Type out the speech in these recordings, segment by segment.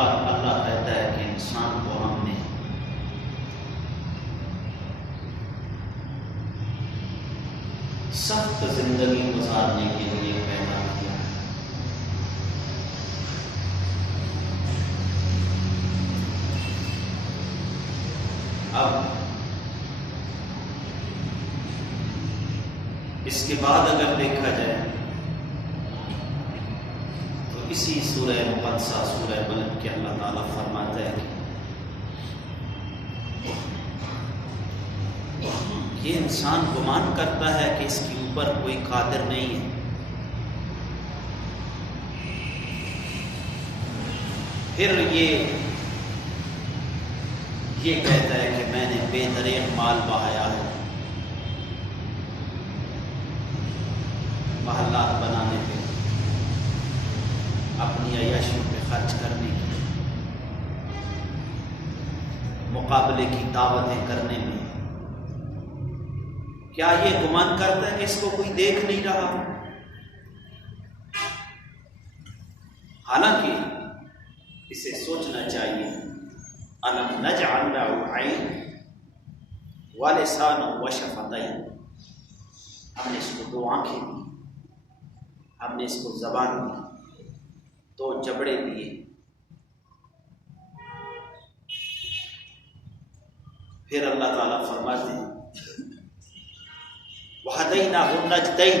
بعد اللہ کہتا ہے کہ انسان کو ہم نے سخت زندگی گزارنے کے لیے پیدا کیا. اب اس کے بعد اگر دیکھا جائے تو اسی سورہ مقدسہ سورہ ملک کے اللہ تعالیٰ فرماتا ہے کہ یہ انسان گمان کرتا ہے کہ اس کے اوپر کوئی قادر نہیں ہے. پھر یہ کہتا ہے کہ میں نے بے دریغ مال بہایا ہے محلات بنانے پہ، اپنی عیاشیوں پہ خرچ کرنے کی، مقابلے کی دعوتیں کرنے میں. کیا یہ گمان کرتا ہے کہ اس کو کوئی دیکھ نہیں رہا؟ حالانکہ اسے سوچنا چاہیے أَلَمْ نَجْعَلْ لَهُ عَيْنَيْنِ وَلِسَانًا وَشَفَتَيْنِ. ہم نے اس کو 2 آنکھیں دی، ہم نے اس کو زبان دی، 2 جبڑے دیے. پھر اللہ تعالیٰ فرماتے ہیں وَهَدَيْنَاهُ النَّجْدَيْنِ.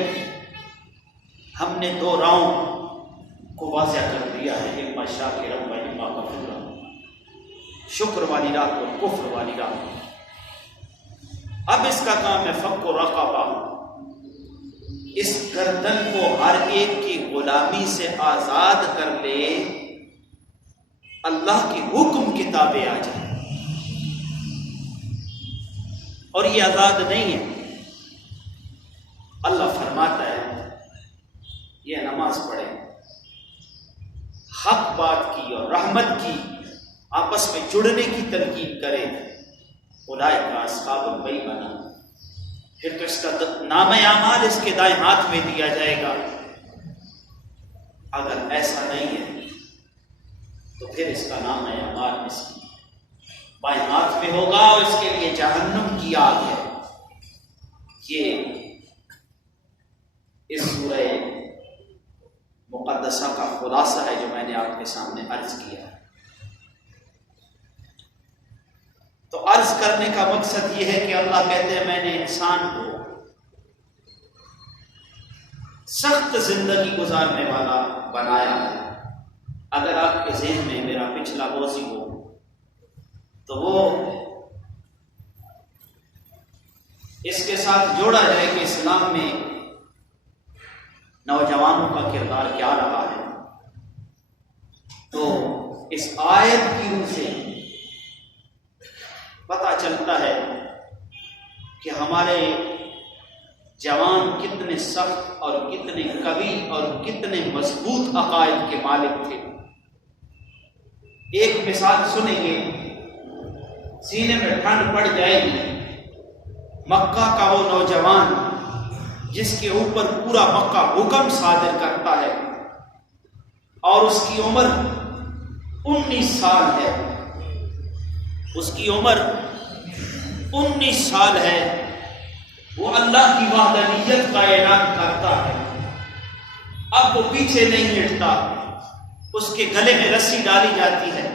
ہم نے 2 راہوں کو واضح کر دیا ہے، اِمَّا شَاكِرًا وَإِمَّا كَفُورًا. شکر والی راہ اور کفر والی راہ. اب اس کا کام ہے فک و رقبہ، اس گردن کو ہر ایک کی غلامی سے آزاد کر لے، اللہ کے حکم کی تابع آ جائے. اور یہ آزاد نہیں ہے. اللہ فرماتا ہے یہ نماز پڑھے، حق بات کی اور رحمت کی، آپس میں جڑنے کی تلقین کرے. اولئک اصحاب المیمنہ. پھر تو اس کا نام اعمال اس کے دائیں ہاتھ میں دیا جائے گا. اگر ایسا نہیں ہے تو پھر اس کا نام اعمال اس کی بائیں ہاتھ میں ہوگا اور اس کے لیے جہنم کی آگ ہے. یہ اس سورہ مقدسہ کا خلاصہ ہے جو میں نے آپ کے سامنے عرض کیا ہے. تو عرض کرنے کا مقصد یہ ہے کہ اللہ کہتے ہیں میں نے انسان کو سخت زندگی گزارنے والا بنایا ہے. اگر آپ کے ذہن میں میرا پچھلا موضوع ہو تو وہ اس کے ساتھ جوڑا جائے کہ اسلام میں نوجوانوں کا کردار کیا رہا ہے. تو اس آیت کی روح سے پتہ چلتا ہے کہ ہمارے جوان کتنے سخت اور کتنے قوی اور کتنے مضبوط عقائد کے مالک تھے. ایک مثال سنیں گے، سینے میں ٹھنڈ پڑ جائے گی. مکہ کا وہ نوجوان جس کے اوپر پورا مکہ حکم صادر کرتا ہے اور اس کی عمر 19 سال ہے. اس کی عمر 19 سال ہے. وہ اللہ کی وحدانیت کا اعلان کرتا ہے. اب وہ پیچھے نہیں ہٹتا. اس کے گلے میں رسی ڈالی جاتی ہے،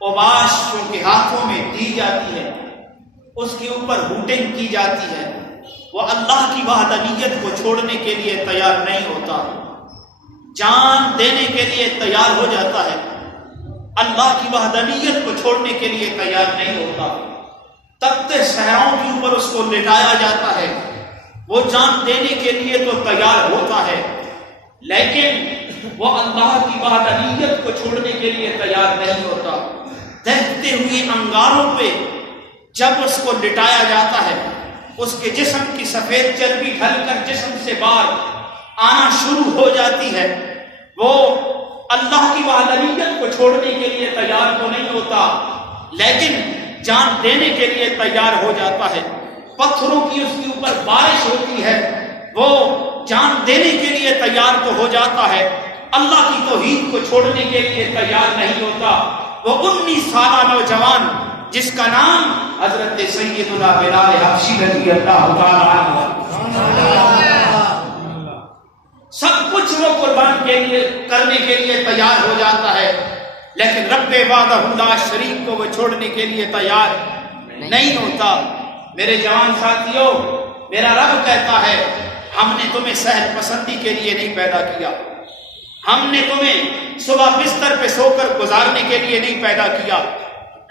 اوباش ان کے ہاتھوں میں دی جاتی ہے، اس کے اوپر ہوٹنگ کی جاتی ہے. وہ اللہ کی وحدانیت کو چھوڑنے کے لیے تیار نہیں ہوتا، جان دینے کے لیے تیار ہو جاتا ہے. اللہ کی وحدانیت کو چھوڑنے کے لیے تیار نہیں ہوتا. تپتے صحراؤں کے اوپر اس کو لٹایا جاتا ہے. وہ جان دینے کے لیے تو تیار ہوتا ہے، لیکن وہ اللہ کی وحدانیت کو چھوڑنے کے لیے تیار نہیں ہوتا. دہتے ہوئے انگاروں پہ جب اس کو لٹایا جاتا ہے، اس کے جسم کی سفید چربی ڈھل کر جسم سے باہر آنا شروع ہو جاتی ہے. وہ اللہ کی وحدانیت کو چھوڑنے کے لیے تیار تو نہیں ہوتا، لیکن جان دینے کے لیے تیار ہو جاتا ہے. پتھروں کی اس کے اوپر بارش ہوتی ہے، وہ جان دینے کے لیے تیار تو ہو جاتا ہے، اللہ کی توحید کو چھوڑنے کے لیے تیار نہیں ہوتا. وہ 19 سالہ نوجوان جس کا نام حضرت سیدنا بلال حبشی رضی اللہ تعالیٰ عنہ، سب کچھ وہ قربان کرنے کے لیے تیار ہو جاتا ہے، لیکن رب وحدہ لا شریک کو وہ چھوڑنے کے لیے تیار نہیں ہوتا۔ میرے جوان ساتھیوں، میرا رب کہتا ہے ہم نے تمہیں سحر پسندی کے لیے نہیں پیدا کیا، ہم نے تمہیں صبح بستر پہ سو کر گزارنے کے لیے نہیں پیدا کیا،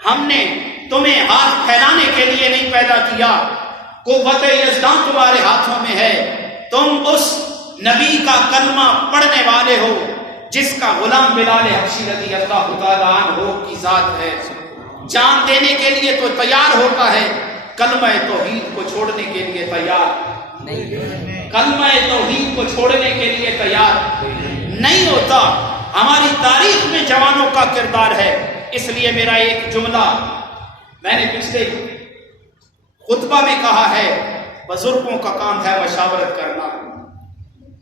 ہم نے تمہیں ہاتھ پھیلانے کے لیے نہیں پیدا کیا۔ قوت یزدان تمہارے ہاتھوں میں ہے، تم اس نبی کا کلمہ پڑھنے والے ہو جس کا غلام بلال حبشی رضی اللہ تعالیٰ عنہ کی ذات ہے، جان دینے کے لیے تو تیار ہوتا ہے، کلمہ توحید کو چھوڑنے کے لیے تیار نہیں، کلمہ توحید کو چھوڑنے کے لیے تیار نہیں ہوتا۔ ہماری تاریخ میں جوانوں کا کردار ہے، اس لیے میرا ایک جملہ میں نے پچھلے خطبہ میں کہا ہے، بزرگوں کا کام ہے مشاورت کرنا،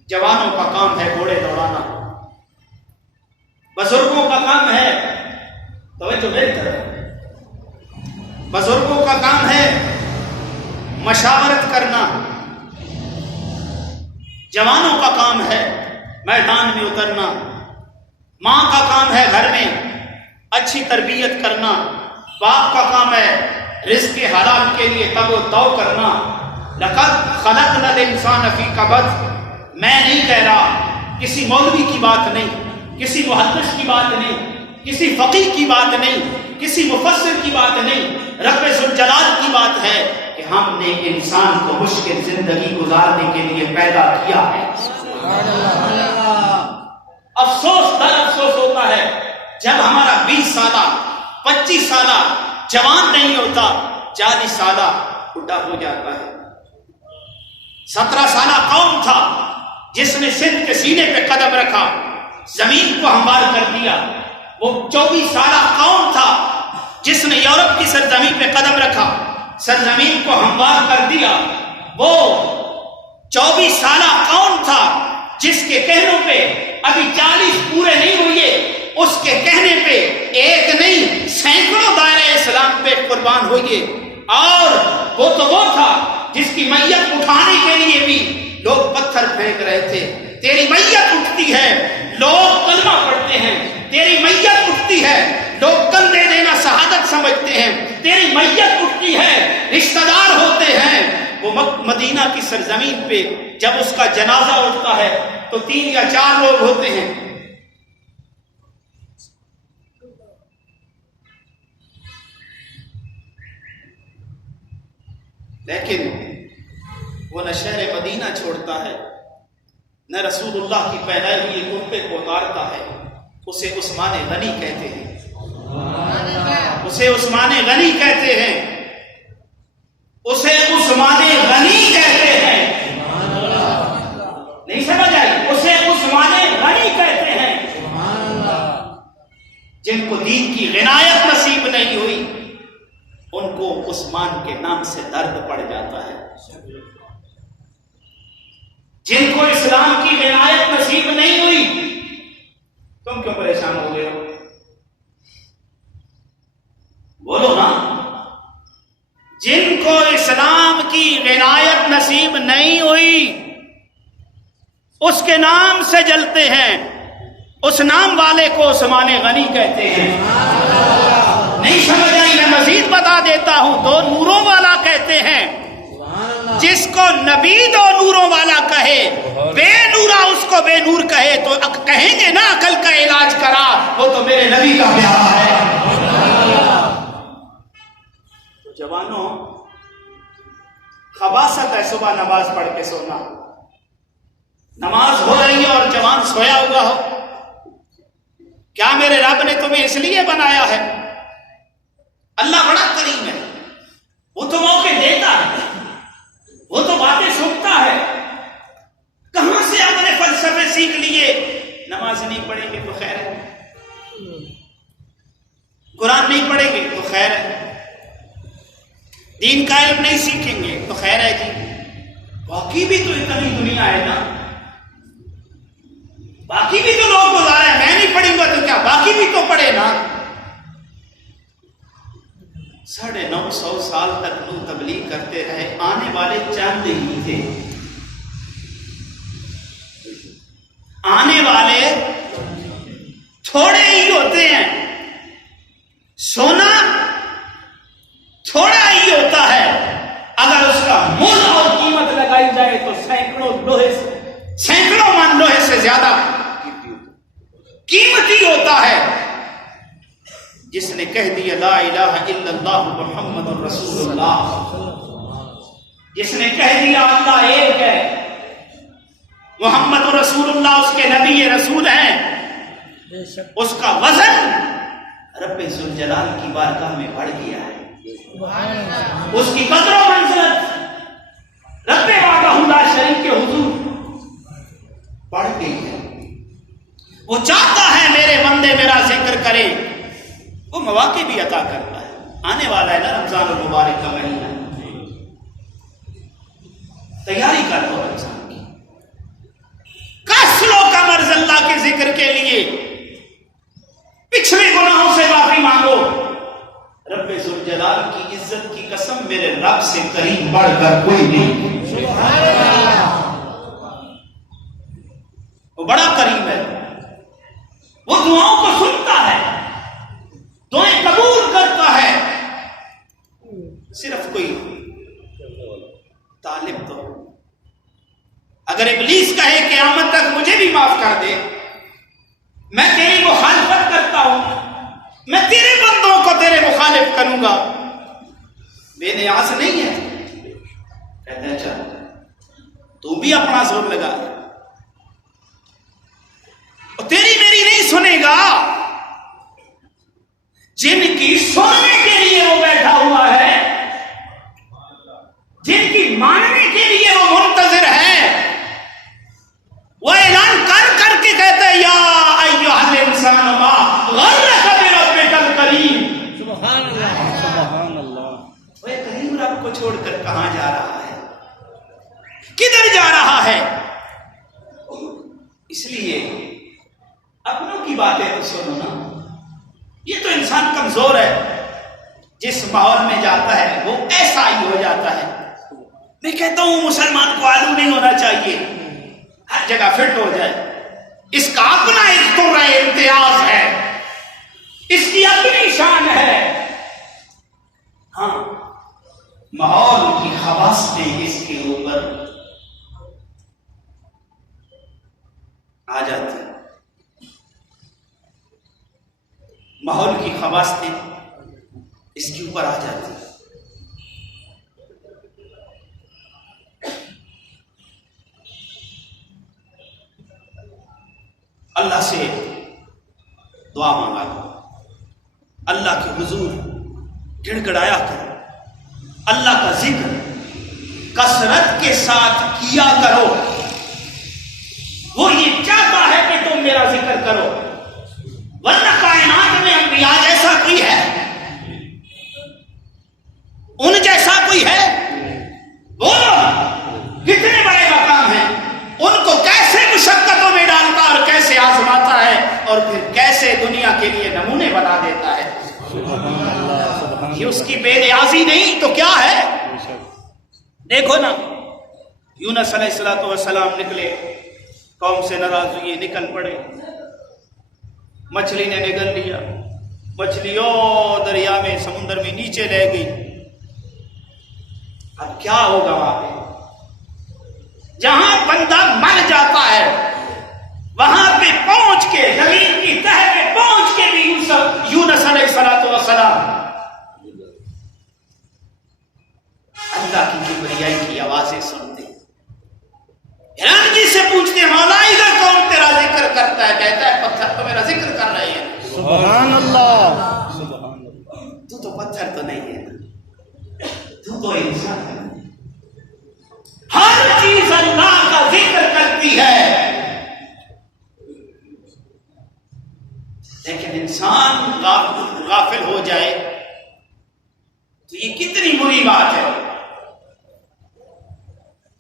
جوانوں کا کام ہے گھوڑے دوڑانا۔ بزرگوں کا کام ہے، توجہ میری طرف، بزرگوں کا کام ہے مشاورت کرنا، جوانوں کا کام ہے میدان میں اترنا، ماں کا کام ہے گھر میں اچھی تربیت کرنا، باپ کا کام ہے رزق حلال کے لیے تگ و دو کرنا۔ لقد خلقنا الانسان فی کبد، میں نہیں کہہ رہا، کسی مولوی کی بات نہیں، کسی محدث کی بات نہیں، کسی فقیہ کی بات نہیں، کسی مفسر کی بات نہیں، رب ذوالجلال کی بات ہے کہ ہم نے انسان کو مشکل زندگی گزارنے کے لیے پیدا کیا ہے۔ افسوس در افسوس ہوتا ہے جب ہمارا 20 سالہ 25 سالہ جوان نہیں ہوتا، 40 سالہ بوڑھا ہو جاتا ہے۔ 17 سالہ کون تھا جس نے سندھ کے سینے پہ قدم رکھا، زمین کو ہموار کر دیا؟ وہ 24 سالہ کون تھا جس نے یورپ کی سرزمین پہ قدم رکھا، سرزمین کو ہموار کر دیا؟ وہ 24 سالہ کون تھا جس کے کہنوں پہ ابھی 40 پورے نہیں ہوئے، اس کے کہنے پہ ایک نہیں سینکڑوں دائرہ اسلام پہ قربان ہوئے؟ اور وہ تو وہ تھا جس کی میت اٹھانے کے لیے بھی لوگ پتھر پھینک رہے تھے۔ تیری میت اٹھتی ہے، لوگ کلمہ پڑھتے ہیں، تیری میت اٹھتی ہے، لوگ کندھے دینا شہادت سمجھتے ہیں، تیری میت اٹھتی ہے، رشتہ دار ہوتے ہیں۔ وہ مدینہ کی سرزمین پہ جب اس کا جنازہ اٹھتا ہے تو 3 یا 4 لوگ ہوتے ہیں، لیکن وہ نہ شہر مدینہ چھوڑتا ہے، نہ رسول اللہ کی پہنائے ہوئی کرتے کو اتارتا ہے۔ اسے عثمان غنی کہتے ہیں، اسے عثمان غنی کہتے ہیں، اسے عثمان غنی کہتے ہیں۔ نہیں سمجھ آئی؟ اسے عثمان غنی کہتے ہیں۔ جن کو دین کی غنایت نصیب نہیں ہوئی ان کو عثمان کے نام سے درد پڑ جاتا ہے۔ جن کو اسلام کی غنایت نصیب نہیں ہوئی، تم کیوں پریشان ہو گئے ہو؟ بولو نا۔ جن کو اسلام کی غنایت نصیب نہیں ہوئی اس کے نام سے جلتے ہیں، اس نام والے کو عثمان غنی کہتے ہیں۔ نہیں سمجھ آئی؟ میں مزید بتا دیتا ہوں، 2 نوروں والا کہتے ہیں۔ جس کو نبی 2 نوروں والا کہے، بے نورا اس کو بے نور کہے تو کہیں گے نا عقل کا علاج کرا، وہ تو میرے نبی کا پیارا ہے۔ تو جوانوں، خباثت ہے صبح نماز پڑھ کے سونا، نماز ہو رہی ہے اور جوان سویا ہوا ہو۔ کیا میرے رب نے تمہیں اس لیے بنایا ہے؟ اللہ بڑا کریم ہے، وہ تو موقع دیتا ہے، وہ تو باتیں سنتا ہے۔ کہاں سے اپنے فلسفے سیکھ لیے؟ نماز نہیں پڑھیں گے تو خیر ہے، قرآن نہیں پڑھیں گے تو خیر ہے، دین کا علم نہیں سیکھیں گے تو خیر ہے جی۔ باقی بھی تو اتنی دنیا ہے نا، باقی بھی تو لوگ گزارے ہیں، میں نہیں پڑھوں گا تو کیا، باقی بھی تو پڑھے نا۔ 950 سال تک لوگ تبلیغ کرتے رہے، آنے والے چند ہی تھے، آنے والے تھوڑے ہی ہوتے ہیں، سونا تھوڑا ہی ہوتا ہے، اگر اس کا مول اور قیمت لگائی جائے تو سینکڑوں من لوہے سے زیادہ قیمتی ہوتا ہے۔ جس نے کہہ دیا لا الہ الا اللہ محمد رسول اللہ، جس نے کہہ دیا اللہ ایک ہے، محمد رسول اللہ اس کے نبی رسول ہیں، اس کا وزن رب ذوالجلال کی بارگاہ میں بڑھ گیا ہے، اس کی قدر و منزلت رب وحدہ لا شریک کے حضور بڑھ گئی ہے۔ وہ چاہتا ہے میرے بندے میرا ذکر کرے، وہ مواقع بھی عطا کرتا ہے۔ آنے والا ہے نا رمضان المبارک کا مہینہ، تیاری کر لو رمضان کی، کس لو کمر اللہ کے ذکر کے لیے، پچھلے گناہوں سے معافی مانگو۔ رب ذوالجلال کی عزت کی قسم، میرے رب سے قریب بڑھ کر کوئی نہیں، وہ بڑا قریب ہے، وہ دعاؤں کو سنتا ہے، دعائیں قبول کرتا ہے۔ صرف کوئی طالب تو اگر ابلیس کہے قیامت تک مجھے بھی معاف کر دے، میں تیری مخالفت کرتا ہوں، میں تیرے بندوں کو تیرے مخالف کروں گا، بے نیاز نہیں ہے، کہتے ہیں چل تو بھی اپنا زور لگا، اور تیری میری نہیں سنے گا۔ جن کی سننے کے لیے وہ بیٹھا ہوا ہے، جن کی ماننے کے لیے وہ منتظر ہے، وہ اعلان کر کر کے کہتے ہیں یا ایھا الانسان ما غرک بربک الکریم، سبحان اللہ سبحان اللہ۔ وہ کریم رب کو چھوڑ کر کہاں جا رہا ہے، کدھر جا رہا ہے؟ اس لیے اپنوں کی باتیں تو سنو نا۔ یہ تو انسان کمزور ہے، جس ماحول میں جاتا ہے وہ ایسا ہی ہو جاتا ہے۔ میں کہتا ہوں مسلمان کو آلو نہیں ہونا چاہیے، ہر جگہ فٹ ہو جائے، اس کا اپنا ایک طرح امتیاز ہے، اس کی اپنی شان ہے۔ ہاں ماحول کی خواصیں اس کے اوپر آ جاتی، ماحول کی خواصیں اس کے اوپر آ جاتی۔ اللہ سے دعا مانگا کرو، اللہ کے حضور گڑ گڑایا کرو، اللہ کا ذکر کثرت کے ساتھ کیا کرو۔ وہ یہ چاہتا ہے کہ تم میرا ذکر کرو، ورنہ کائنات میں انبیاء جیسا کوئی ہے، ان جیسا کوئی ہے؟ بولو کتنے بڑے مقام ہیں، ان کو کیسے مشقتوں میں ڈالتا اور کیسے آزماتا ہے، اور پھر کیسے دنیا کے لیے نمونے بنا دیتا ہے۔ یہ اس کی بے نیازی نہیں تو کیا ہے؟ دیکھو نا، یونس علیہ السلام نکلے، قوم سے ناراض ہوئی، نکل پڑے، مچھلی نے نگل لیا، مچھلی دریا میں سمندر میں نیچے رہ گئی۔ اب کیا ہوگا وہاں پہ؟ جہاں بندہ مر جاتا ہے وہاں پہ پہنچ کے، زمین کی تہ پہ پہنچ کے بھی یونس علیہ السلام اللہ کی کبریائی کی آوازیں سنتے، حیرانگی سے پوچھتے مولا ادھر کون تیرا ذکر کرتا ہے؟ کہتا ہے پتھر تو میرا ذکر کر رہے ہیں۔ سبحان اللہ، تو پتھر تو نہیں ہے، تو انسان ہے۔ ہر چیز اللہ کا ذکر کرتی ہے، لیکن انسان غافل ہو جائے تو یہ کتنی بری بات ہے۔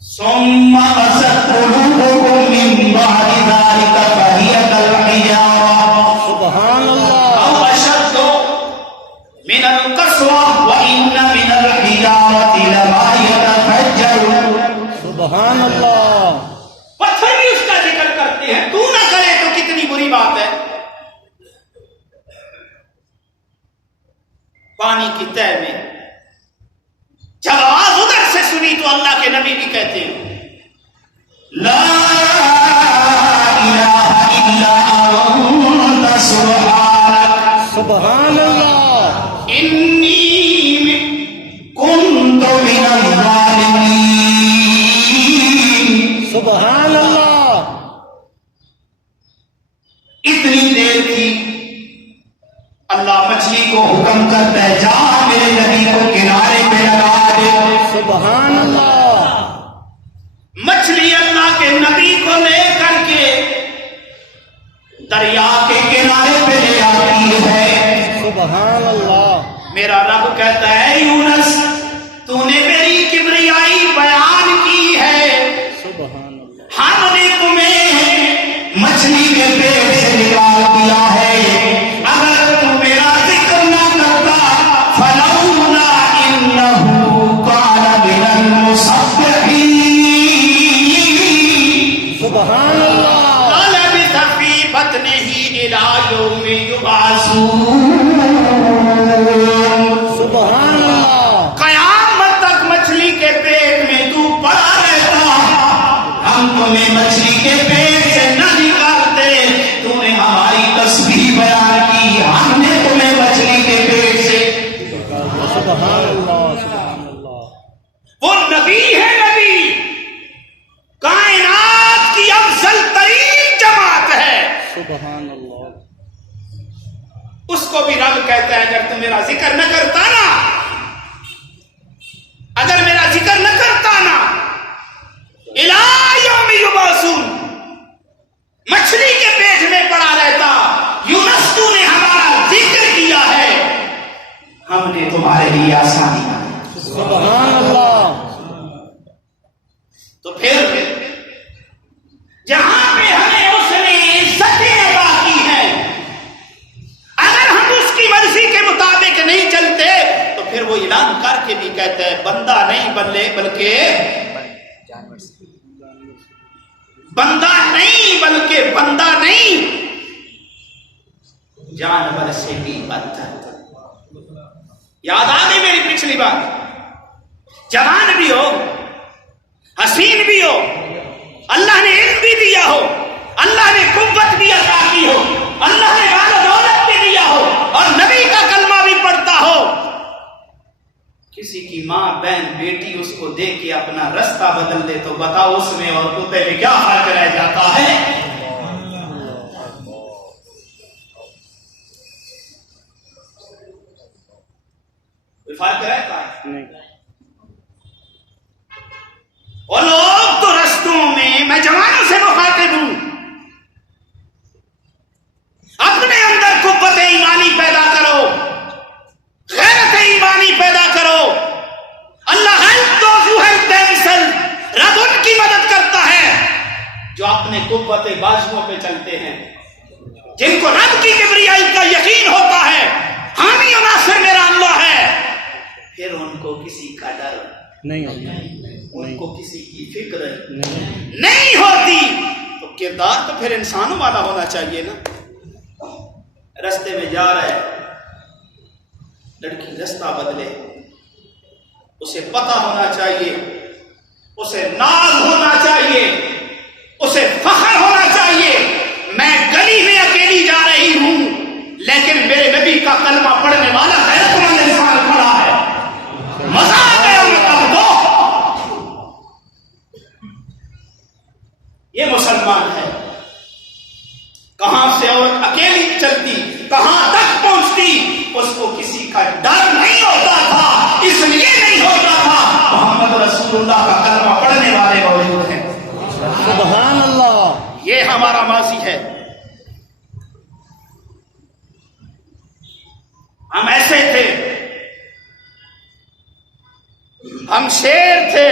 ثم قست قلوبكم من بعد ذلك فهي كالحجارة، سبحان الله، أو أشد من القسوة وإن وَإِنَّ مِنَ الْحِجَارَةِ لَمَا يَتَفَجَّرُ. سبحان اللہ. پتھر بھی اس کا ذکر کرتے ہیں. تو نہ کرے تو کتنی بری بات ہے. پانی کی تہ میں جب آواز ادھر سے سنی تو اللہ کے نبی بھی کہتے ہیں لا الہ الا انت سبحانک سبحان اللہ. انی کنت من الظالمین. سبحان اللہ. اتنی دیر تھی اللہ مچھلی کو حکم کرتا ہے جا میرے نبی کو کنارے پہ لگا دے. سبحان اللہ. مچھلی اللہ کے نبی کو لے کر کے دریا کے کنارے پہ لے آتی ہے. سبحان اللہ. میرا رب کہتا ہے یونس تو نے میری کبریائی بیان کی ہے. سبحان اللہ. ہم نے تمہیں مچھلی کے پیٹ سے نکال دیا ہے. اگر تو میرا ذکر نہ کرتا فلولا انه كان من المسبحين. سبحان اللہ. لبث في بطنه الى يوم يبعثون. سبحان اللہ. قیامت تک مچھلی کے پیٹ میں تو پڑا رہتا. ہم تمہیں مچھلی کے پیٹ سے نہ نکالتے. تو نے ہماری تسبیح بیان کی. ہم نے تمہیں مچھلی کے پیٹ سے. سبحان اللہ. سبحان اللہ. وہ نبی ہے. نبی کائنات کی افضل ترین جماعت ہے. سبحان اللہ. اس کو بھی رب کہتا ہے اگر تم میرا ذکر نہ کرتا نا, اگر میرا ذکر نہ کرتا نا الی یوم یبعثون, مچھلی کے پیٹ میں پڑا رہتا. یونس تو نے ہمارا ذکر کیا ہے, ہم نے تمہارے لیے آسانی بنائی. سبحان اللہ. تو پھر جہاں پہ ہمیں اس نے عزتیں عطا کی ہیں, اگر ہم اس کی مرضی کے مطابق نہیں چلتے تو پھر وہ اعلان کر کے بھی کہتا ہے بندہ نہیں بندہ نہیں جانور سے بھی بدتر. یاد آ گئی میری پچھلی بات. جوان بھی ہو, حسین بھی ہو, اللہ نے علم بھی دیا ہو, اللہ نے قوت بھی عطا کی ہو, اللہ نے مال و دولت بھی دیا ہو, اور نبی کا کلمہ بھی پڑھتا ہو, کسی کی ماں بہن بیٹی اس کو دیکھ کے اپنا رستہ بدل دے تو بتاؤ اس میں اور کتے میں کیا فرق رہ جاتا ہے. کوئی فرق رہتا ہے نہیں. اور لوگ تو رستوں میں جوانوں سے مخاطب ہوں, اپنے اندر قوت ایمانی پیدا کرو, غیرت ایمانی پیدا کرو. اللہ رب ان کی مدد کرتا ہے جو اپنے قوت بازوؤں پہ چلتے ہیں, جن کو رب کی کبریائی کا یقین ہوتا ہے. حامی و ناصر میرا اللہ ہے. پھر ان کو کسی کا ڈر نہیں. ان کو کسی کی فکر نہیں ہوتی. تو کردار تو پھر انسانوں والا ہونا چاہیے نا. رستے میں جا رہا ہے, لڑکی رستہ بدلے, اسے پتہ ہونا چاہیے, اسے ناز ہونا چاہیے, اسے فخر ہونا چاہیے. میں گلی میں اکیلی جا رہی ہوں لیکن میرے نبی کا کلمہ پڑھنے والا غیرت مند انسان کھڑا ہے. مزہ آ گیا مطلب دو. یہ مسلمان ہے. کہاں سے عورت اکیلی چلتی, کہاں تک پہنچتی, اس کو کسی کا ڈر نہیں ہوتا تھا. اس لیے نہیں ہوتا تھا محمد رسول اللہ کا کلمہ پڑھنے والے موجود ہیں. سبحان اللہ. یہ ہمارا ماضی ہے. ہم ایسے تھے, ہم شیر تھے.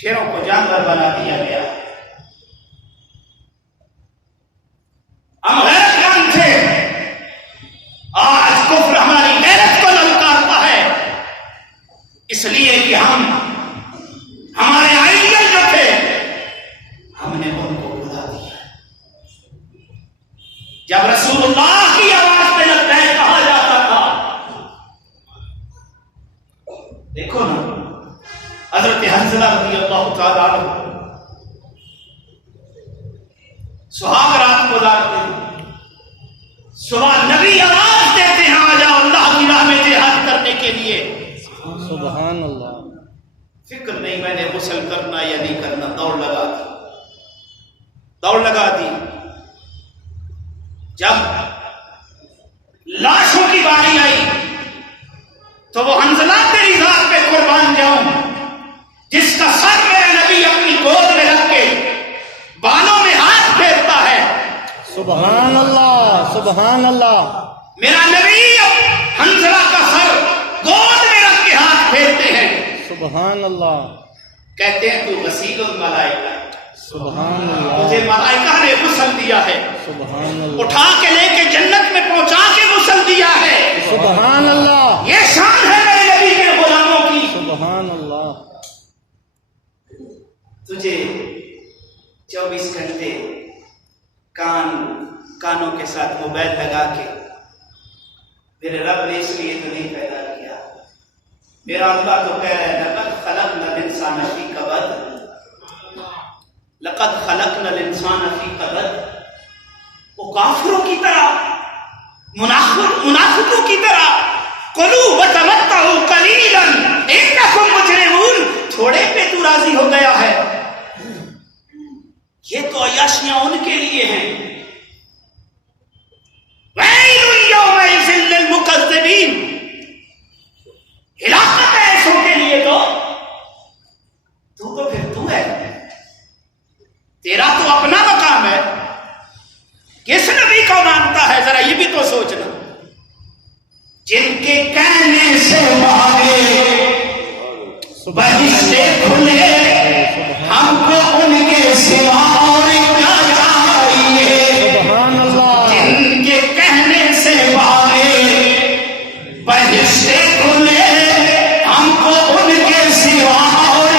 شیروں کو جانور بنا دیا گیا. ہم غیرت مند تھے, جب رسول اللہ کی آواز پہ لبیک کہا جاتا تھا، دیکھو نا حضرت حنظلہ رضی اللہ تعالیٰ عنہ سہاگ رات گزارتے ہیں، صبح نبی آواز دیتے ہیں آ جاؤ اللہ کی راہ میں جہاد کرنے کے لیے، سبحان اللہ، فکر نہیں میں نے غسل کرنا یا نہیں کرنا، دوڑ لگا دی۔ جب لاشوں کی باری آئی تو وہ حنظلہ تیری ذات پہ قربان جاؤں جس کا سر میرے نبی اپنی گود میں رکھ کے بالوں میں ہاتھ پھیرتا ہے، سبحان اللہ، سبحان اللہ، میرا نبی حنظلہ کا سر گود میں رکھ کے ہاتھ پھیرتے ہیں، سبحان اللہ، کہتے ہیں تو غسیل الملائکہ، سبحان تجھے اللہ، ملائکہ نے غسل دیا ہے، سبحان اللہ، اٹھا کے لے کے جنت میں پہنچا کے غسل دیا ہے، سبحان اللہ، یہ شان ہے میرے نبی کے غلاموں کی۔ سبحان اللہ، تجھے 24 گھنٹے کانوں کے ساتھ موبائل لگا کے میرے رب نے اس لیے تو نہیں پیدا کیا، میرا اللہ تو کہہ رہا ہے لقد خلقنا الانسان فی کبد، لقد خلقنا الانسان فی کبد، وہ کافروں کی طرح منافقوں کی طرح کلوا وتمتعوا قلیلا انکم مجرمون، تھوڑے پہ تو راضی ہو گیا ہے، یہ تو عیاشیاں ان کے لیے ہیں، ویل یومئذ للمکذبین، ہلاکت ہے ایسوں کے لیے، تو پھر تو ہے، تیرا تو اپنا مقام ہے، کس نبی کو مانتا ہے ذرا یہ بھی تو سوچنا، جن کے کہنے سے مانگے بہشتے کھلے، ہم کو ان کے سوا اور کیا چاہیے، سبحان اللہ، جن کے کہنے سے مانگے بہشتے کھلے، ہم کو ان کے سوا اور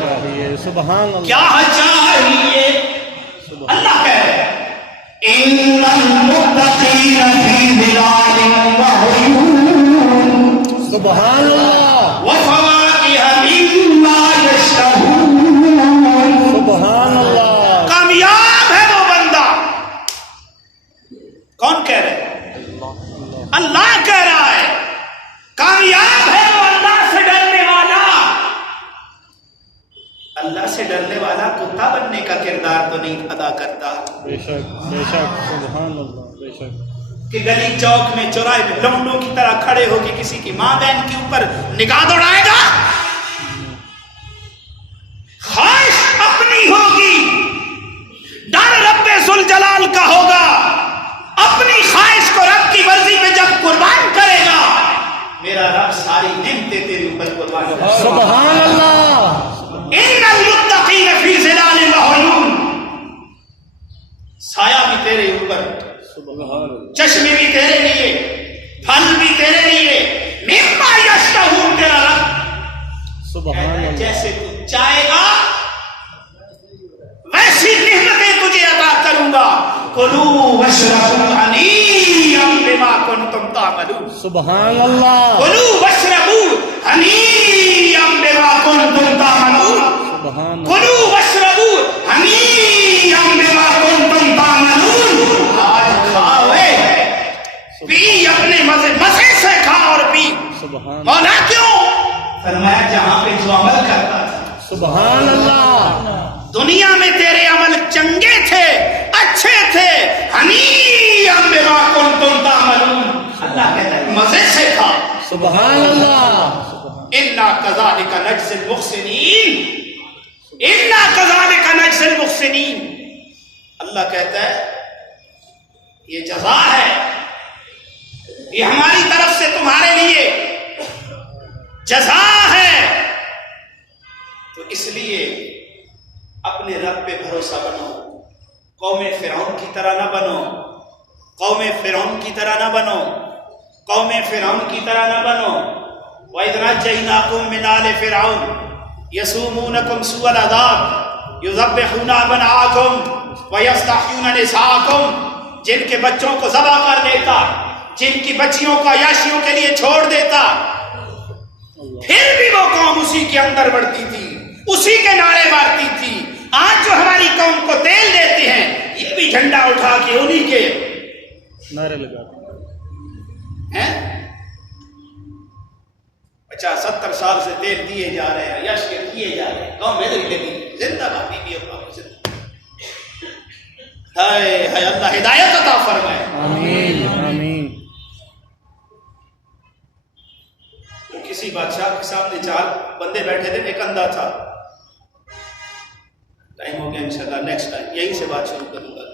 چاہیے، سبحان اللہ، کیا چاہیے، سبحان اللہ کہہ رہے ہیں ان المتقین فی ظلال وعیون سبحان اللہ، وفواکہ مما یشتہون، سبحان اللہ، کامیاب ہے وہ بندہ، کون کہہ رہے ہیں؟ اللہ کہہ رہا ہے کامیاب ہے وہ اللہ سے ڈرنے والا، اللہ سے ڈرنے والا کتا بننے کا کردار تو نہیں ادا کرتا بے شک، بے شک، سبحان اللہ، بے شک، کہ گلی چوک میں چوراہے میں لمڈوں کی طرح کھڑے ہو کے کسی کی ماں بہن کے اوپر نگاہ دوڑائے گا، خواہش اپنی ہوگی، ڈر رب ذوالجلال کا ہوگا، اپنی خواہش کو رب کی مرضی میں جب قربان کرے گا، میرا رب ساری نعمتیں تیرے اوپر قربان کرے گا۔ سبحان اللہ، ان المتقین فی ظلال وعیون، سایہ بھی تیرے اوپر، سبحان اللہ، چشمے بھی تیرے لیے، پھل بھی تیرے لیے، مما یشتہون، تیرا رب سبحان کہتا ہے اللہ، جیسے تو چاہے گا ویسی نعمتیں تجھے عطا کروں گا، کلوا واشربوا ہنیئا بما کنتم تعملون، سبحان اللہ، کلوا واشربوا ہنیئا بما کنتم تعملون، سبحان اللہ، کلوا واشربوا ہنیئا بما کنتم تعملون، آج کھاؤے پی، اپنے مزے سے کھا اور پی، سبحان، مولا کیوں؟ فرمایا جہاں پہ جو عمل کرتا تھا، سبحان اللہ، دنیا میں تیرے عمل چنگے تھے، اچھے تھے، ہنیئا بما کنتم تعملون، اللہ کہتا ہے مزے سے کھا، سبحان اللہ، انا کذالک نجزی المحسنین، انا کذالک نجزی المحسنین، اللہ کہتا ہے یہ جزا ہے، یہ ہماری طرف سے تمہارے لیے جزا ہے، تو اس لیے اپنے رب پہ بھروسہ بنو، قوم فرعون کی طرح نہ بنو، قوم فرعون کی طرح نہ بنو، قوم فرعون کی طرح نہ بنو، وَإِذْ نَجَّيْنَاكُمْ مِنْ آلِ فِرْعَوْنَ يَسُومُونَكُمْ سُوءَ الْعَذَابِ يُذَبِّحُونَ أَبْنَاءَكُمْ وَيَسْتَحْيُونَ نِسَاءَكُمْ جن کے بچوں کو ذبح کر دیتا، جن کی بچیوں کو عیاشیوں کے لیے چھوڑ دیتا، پھر بھی وہ قوم اسی کے اندر بڑھتی تھی، اسی کے نعرے مارتی تھی۔ آج جو ہماری قوم کو تیل دیتے ہیں، یہ بھی جھنڈا اٹھا کے انہی کے نعرے لگاتے ہیں۔ 50-70 سال سے تیل دیے جا رہے ہیں، یش کے کیے جا رہے ہیں، قوم ادھر لگی زندہ بادی بھی ہائے ہائے، اللہ ہدایت عطا فرمائے۔ آمین آمین۔ کسی بادشاہ کے سامنے 4 بندے بیٹھے تھے، ایک اندھا تھا۔ ٹائم ہو گیا، انشاءاللہ نیکسٹ ٹائم یہیں سے بات شروع کروں گا۔